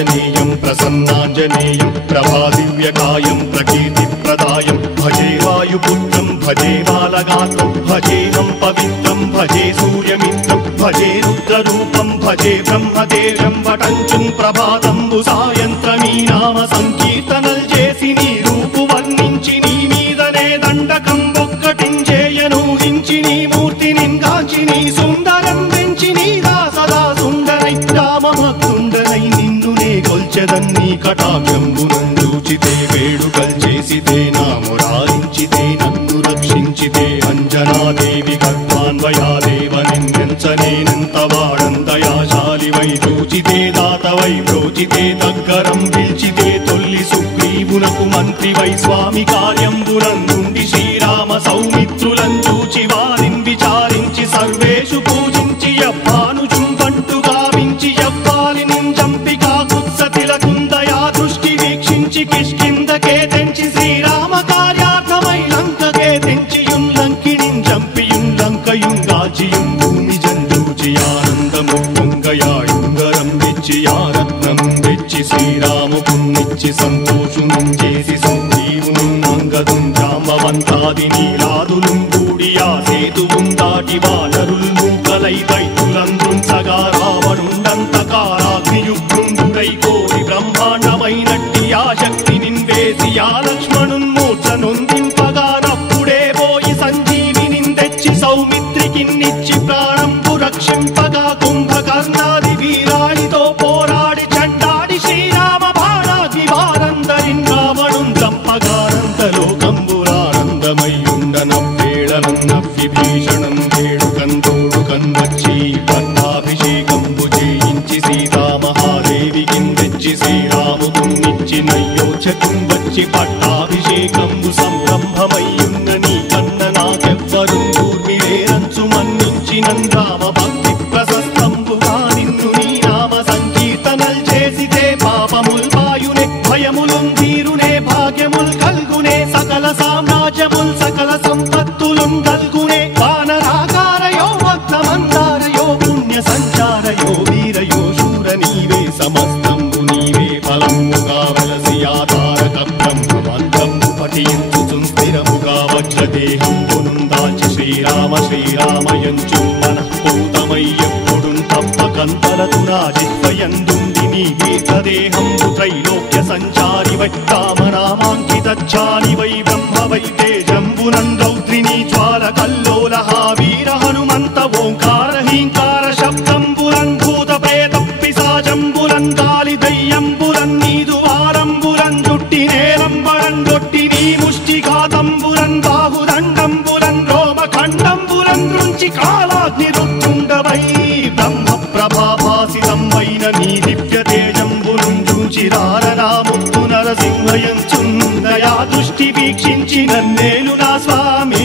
ఆంజనేయం ప్రసన్నాంజనేయం ప్రభాదివ్యకాయం ప్రకీర్తిప్రదాయం భజే వాయుపుత్రం భజే బాలగాత్రం భజేహం పవిత్రం భజే సూర్యమిత్రం భజే రుద్రరూపం భజే బ్రహ్మదేవం వటంచుం ప్రభాతంబు సాయంత్రమీ నామ సంకీర్తనల్ చేసి నీ రూపు వర్ణించి నీ మీదనే దండకం ఒక్కటించేయనూహించి నీ మూర్తి నింగాంచి నీ సుందరం వెంచి నీ దాసదా సుందరై రామభక్తుండనై నిన్నునే కొల్చెదన్నీ కటాక్షంబునందూచితే వేడుకల్ చేసితే నామురారించితే నన్ను రక్షించితే అంజనాదేవి గర్భాన్వయాదేవ నిన్నెంచనేనంత వాడంతయాశాలివై చూచితే దాతవై ప్రోచితే దగ్గరం పిల్చితే తొల్లి సుగ్రీవునకు మంత్రివై స్వామి కార్యంబునందుండి శ్రీరామ సౌమిత్రులను చూచి వారిని విచారించి సర్వేషు పూజించి యవ్వాను చుంబంటు గావించి యవ్వాలి నింజంపి కాకుత్సతిలకుందయా దృష్టి వీక్షించి కిష్కిందకే తెంచి శ్రీరామ కార్యార్థమై లంకకే తెంచియుంలంకిణిం చంపియుంలంకయుంగాచియుం భూమి జంజూచి ఆనందము పొంగయాయుంగరం తెచ్చి ఆరత్నం తెచ్చి శ్రీరాముకున్నిచ్చి సంతోషును చేసి సుగ్రీవును అంగదుం జాంబవంతాది నీలాదులుం కూడి ఆ సేతువుం దాటి వానరుల్ మూకలై దైత్యులందృంచగా రావణుండంతకారాగ్నియుగ్రుండుడై కోరి బ్రహ్మాండమైనట్టి ఆ శక్తి నిన్వేసి ఆ లక్ష్మణున్ మూర్ఛ నొందింపగానప్పుడే పోయి సంజీవిని తెచ్చి సౌమిత్రికిన్నిచ్చి ప్రాణంబు రక్షింపగా కుంభకర్ణాది వీరాడితో పోరాడి చండాడి శ్రీరామ బాణాగ్ని వారందరిన్ రావణుం చంపగానంతలోకంబురానందమయ్యుండనవ్వేళనవ్విభీషణం వేడుకంతోడుకన్ వచ్చి పట్టాభిషేకంబు చేయించి సీతామహాదేవికిన్ తెచ్చి శ్రీరాముకున్నిచ్చి నయ్యోచకుం వచ్చి పట్టాభిషేకంబు సంరంభమయ్యున్న నీ కన్న నాకెవ్వరు కూర్మిలేరంచు మన్నించినం రామ భక్తి ప్రశస్తంబుగా నిన్ను నీ నామ సంకీర్తనల్ చేసితే పాపముల్ వాయునే భయములుం తీరునే భాగ్యముల్ కల్గునే సకల సామ్రాజ్యముల్ సకల సంపత్తులుం కల్గునే వానరాకారయో భక్తమందారయో పుణ్య సంచారయో వీరయో శూర నీవే సమస్తంబు నీవే ఫలముగా వలసి ఆధారక బ్రహ్మమంత్రంబు పఠించుచుం స్థిరముగా వజ్రదేహంబునుం దాచి శ్రీరామ శ్రీరామయంచు మనఃపూతమై ఎప్పుడుం తప్పకంతలతు నా జిహ్వయందుండి నీ దీర్ఘదేహంబు త్రైలోక్య సంచారివై రామనామాంకితచ్చాలివై బ్రహ్మవై తేజంబునం రౌద్రిణీ జ్వాల కల్లోలహ వీర హనుమంత ఓంకార హీంకార శబ్దంబురన్ భూత ప్రేత పిశాచంబురన్ గాలి దయ్యంబురన్ నీదు వారంబురన్ జుట్టి నేరంబరన్ గొట్టి నీ ముష్టిఘాతంబురన్ బాహుదండంబురన్ రోమఖండంబురన్ రుంచి కాలాగ్ని రుత్తుండవై బ్రహ్మ ప్రభాభాసితంబైన నీ దివ్య తేజంబునుం చూచిరారనాముత్తు నరసింహయంచున్ దయా దృష్టి వీక్షించి నన్నేలు నా స్వామి